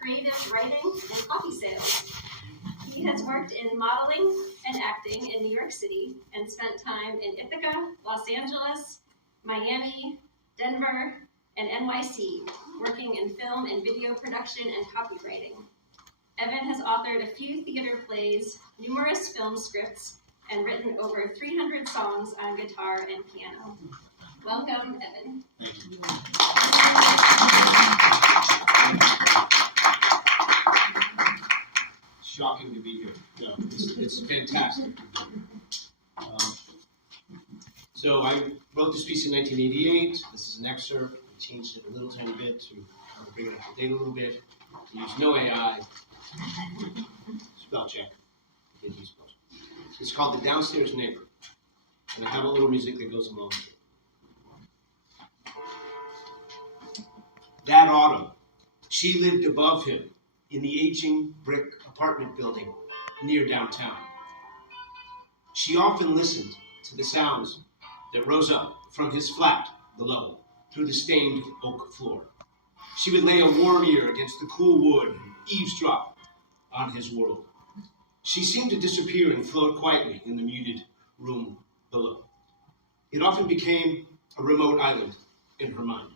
creative writing and coffee sales. He has worked in modeling and acting in New York City and spent time in Ithaca, Los Angeles, Miami, Denver, and NYC, working in film and video production and copywriting. Evan has authored a few theater plays, numerous film scripts, and written over 300 songs on guitar and piano. Welcome, Evan. Thank you. Shocking to be here. No, it's fantastic. So I wrote this piece in 1988. This is an excerpt. We changed it a little tiny bit to bring it up to date a little bit. We used no AI. Spell check. It's called The Downstairs Neighbor. And I have a little music that goes along with it. That autumn, she lived above him in the aging brick apartment building near downtown. She often listened to the sounds that rose up from his flat below through the stained oak floor. She would lay a warm ear against the cool wood and eavesdrop on his world. She seemed to disappear and float quietly in the muted room below. It often became a remote island in her mind.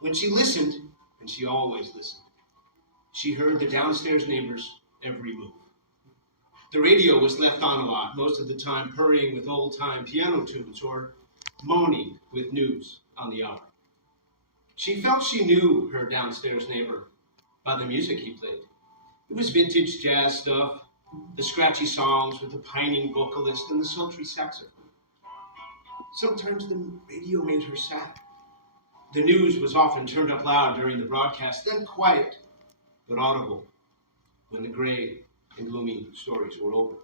When she listened, and she always listened, she heard the downstairs neighbor's every move. The radio was left on a lot, most of the time hurrying with old-time piano tunes or moaning with news on the hour. She felt she knew her downstairs neighbor by the music he played. It was vintage jazz stuff, the scratchy songs with the pining vocalist and the sultry saxophone. Sometimes the radio made her sad. The news was often turned up loud during the broadcast, then quiet but audible when the gray and gloomy stories were over.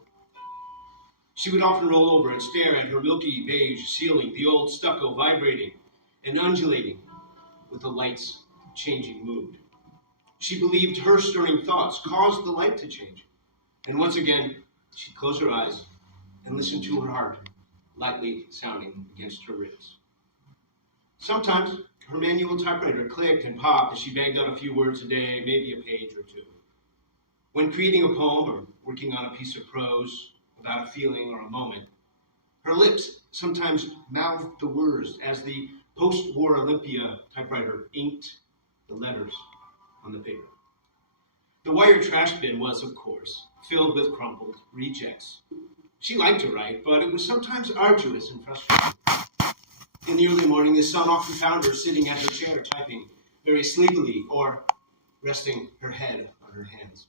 She would often roll over and stare at her milky beige ceiling, the old stucco vibrating and undulating with the light's changing mood. She believed her stirring thoughts caused the light to change. And once again, she'd close her eyes and listen to her heart lightly sounding against her ribs. Sometimes her manual typewriter clicked and popped as she banged out a few words a day, maybe a page or two. When creating a poem or working on a piece of prose about a feeling or a moment, her lips sometimes mouthed the words as the post-war Olympia typewriter inked the letters on the paper. The wire trash bin was, of course, filled with crumpled rejects. She liked to write, but it was sometimes arduous and frustrating. In the early morning, the sun often found her sitting at her chair, typing very sleepily or resting her head on her hands.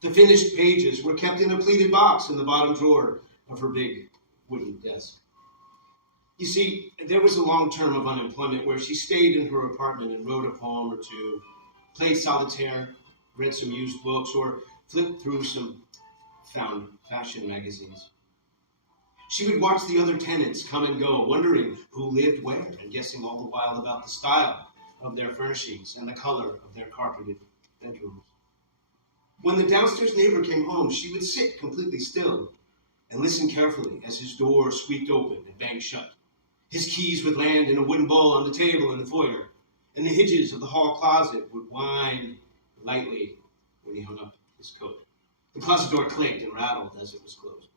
The finished pages were kept in a pleated box in the bottom drawer of her big wooden desk. You see, there was a long term of unemployment where she stayed in her apartment and wrote a poem or two, played solitaire, read some used books, or flipped through some found fashion magazines. She would watch the other tenants come and go, wondering who lived where, and guessing all the while about the style of their furnishings and the color of their carpeted bedrooms. When the downstairs neighbor came home, she would sit completely still and listen carefully as his door squeaked open and banged shut. His keys would land in a wooden bowl on the table in the foyer, and the hinges of the hall closet would whine lightly when he hung up his coat. The closet door clicked and rattled as it was closed.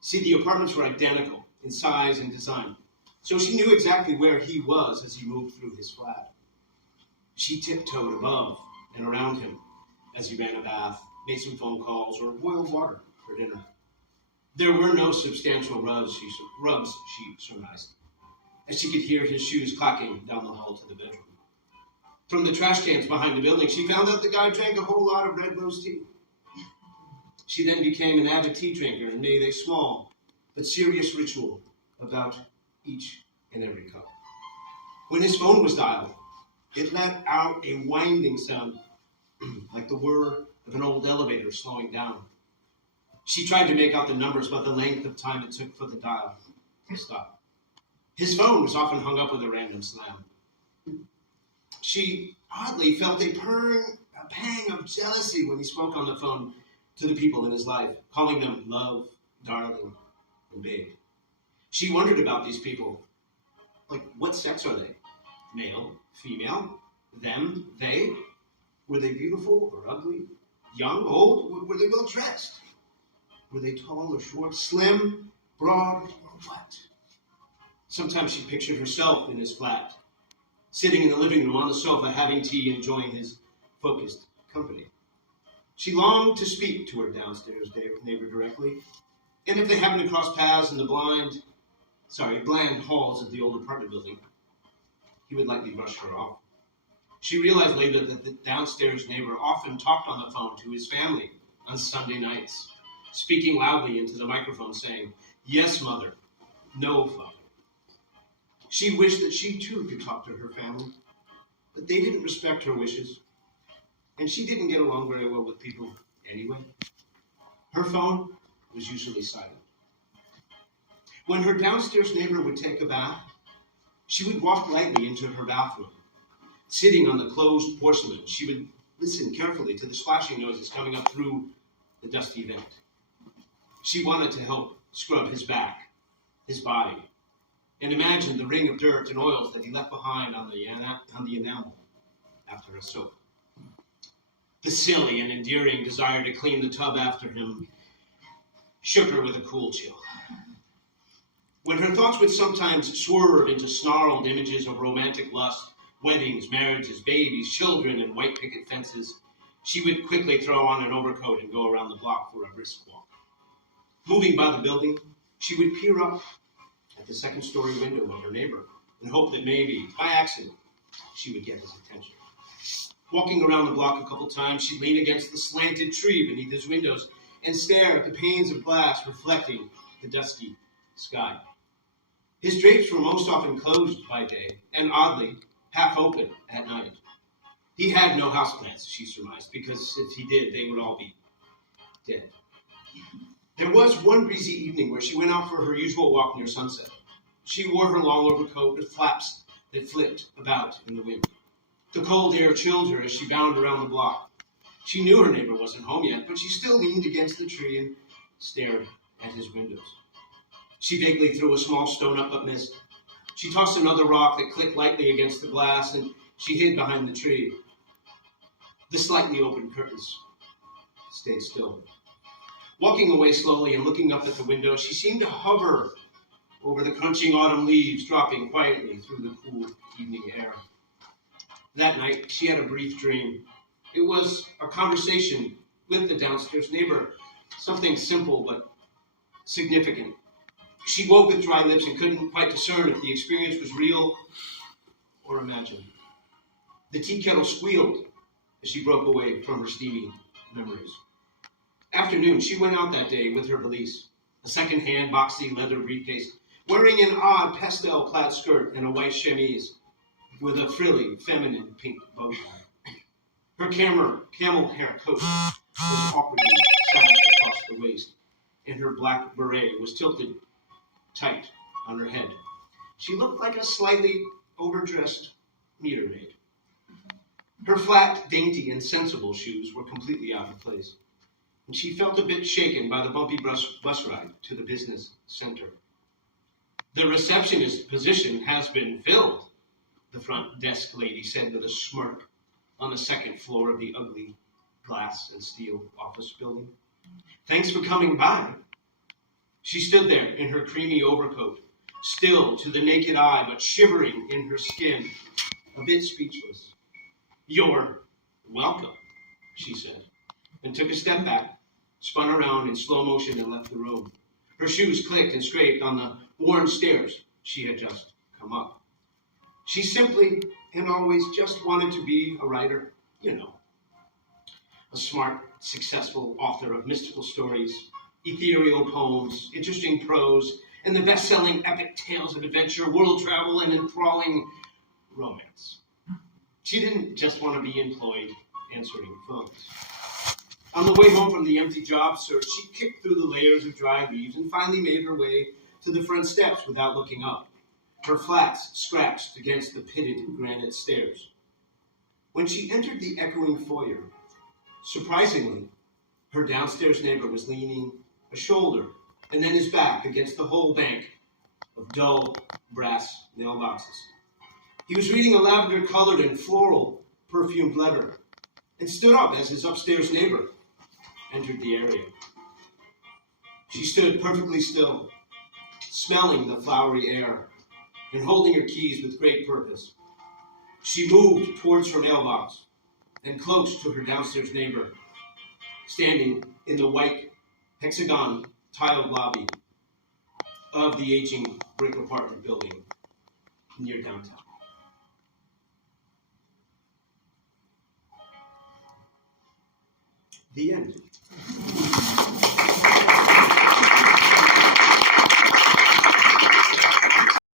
See, the apartments were identical in size and design, so she knew exactly where he was as he moved through his flat. She tiptoed above and around him as he ran a bath, made some phone calls, or boiled water for dinner. There were no substantial rubs, she surmised, as she could hear his shoes clacking down the hall to the bedroom. From the trash cans behind the building, she found out the guy drank a whole lot of red rose tea. She then became an avid tea drinker and made a small but serious ritual about each and every cup. When his phone was dialed, it let out a winding sound like the whir of an old elevator slowing down. She tried to make out the numbers, but the length of time it took for the dial to stop. His phone was often hung up with a random slam. She oddly felt a pang of jealousy when he spoke on the phone to the people in his life, calling them love, darling, and babe. She wondered about these people. Like, what sex are they? Male? Female? Them? They? Were they beautiful or ugly? Young, old? Were they well dressed? Were they tall or short, slim, broad, or what? Sometimes she pictured herself in his flat, sitting in the living room on the sofa, having tea, enjoying his focused company. She longed to speak to her downstairs neighbor directly, and if they happened to cross paths in the bland halls of the old apartment building, he would likely brush her off. She realized later that the downstairs neighbor often talked on the phone to his family on Sunday nights, speaking loudly into the microphone saying, "Yes, mother. No, father." She wished that she too could talk to her family, but they didn't respect her wishes, and she didn't get along very well with people anyway. Her phone was usually silent. When her downstairs neighbor would take a bath, she would walk lightly into her bathroom. Sitting on the closed porcelain, she would listen carefully to the splashing noises coming up through the dusty vent. She wanted to help scrub his back, his body, and imagine the ring of dirt and oils that he left behind on the enamel after a soap. The silly and endearing desire to clean the tub after him shook her with a cool chill. When her thoughts would sometimes swerve into snarled images of romantic lust, weddings, marriages, babies, children, and white picket fences, she would quickly throw on an overcoat and go around the block for a brisk walk. Moving by the building, she would peer up at the second-story window of her neighbor and hope that maybe, by accident, she would get his attention. Walking around the block a couple times, she'd lean against the slanted tree beneath his windows and stare at the panes of glass reflecting the dusky sky. His drapes were most often closed by day and, oddly, half open at night. He had no houseplants, she surmised, because if he did, they would all be dead. There was one breezy evening where she went out for her usual walk near sunset. She wore her long overcoat with flaps that flipped about in the wind. The cold air chilled her as she bounded around the block. She knew her neighbor wasn't home yet, but she still leaned against the tree and stared at his windows. She vaguely threw a small stone up but missed. She tossed another rock that clicked lightly against the glass, and she hid behind the tree. The slightly open curtains stayed still. Walking away slowly and looking up at the window, she seemed to hover over the crunching autumn leaves dropping quietly through the cool evening air. That night, she had a brief dream. It was a conversation with the downstairs neighbor, something simple but significant. She woke with dry lips and couldn't quite discern if the experience was real or imagined. The tea kettle squealed as she broke away from her steamy memories. After noon, she went out that day with her valise, a second-hand boxy leather briefcase, wearing an odd pastel plaid skirt and a white chemise with a frilly, feminine pink bow tie. Her camel hair coat was awkwardly sashed across the waist, and her black beret was tilted tight on her head. She looked like a slightly overdressed meter maid. Her flat, dainty, and sensible shoes were completely out of place, and she felt a bit shaken by the bumpy bus ride to the business center. "The receptionist position has been filled," the front desk lady said with a smirk on the second floor of the ugly glass and steel office building. "Thanks for coming by." She stood there in her creamy overcoat, still to the naked eye, but shivering in her skin, a bit speechless. "You're welcome," she said, and took a step back, spun around in slow motion and left the room. Her shoes clicked and scraped on the worn stairs she had just come up. She simply and always just wanted to be a writer, a smart, successful author of mystical stories, ethereal poems, interesting prose, and the best-selling epic tales of adventure, world travel, and enthralling romance. She didn't just want to be employed answering phones. On the way home from the empty job search, she kicked through the layers of dry leaves and finally made her way to the front steps without looking up, her flats scratched against the pitted granite stairs. When she entered the echoing foyer, surprisingly, her downstairs neighbor was leaning a shoulder and then his back against the whole bank of dull brass mailboxes. He was reading a lavender-colored and floral perfumed letter, and stood up as his upstairs neighbor entered the area. She stood perfectly still, smelling the flowery air and holding her keys with great purpose. She moved towards her mailbox and close to her downstairs neighbor, standing in the white hexagon tiled lobby of the aging brick apartment building near downtown. The end.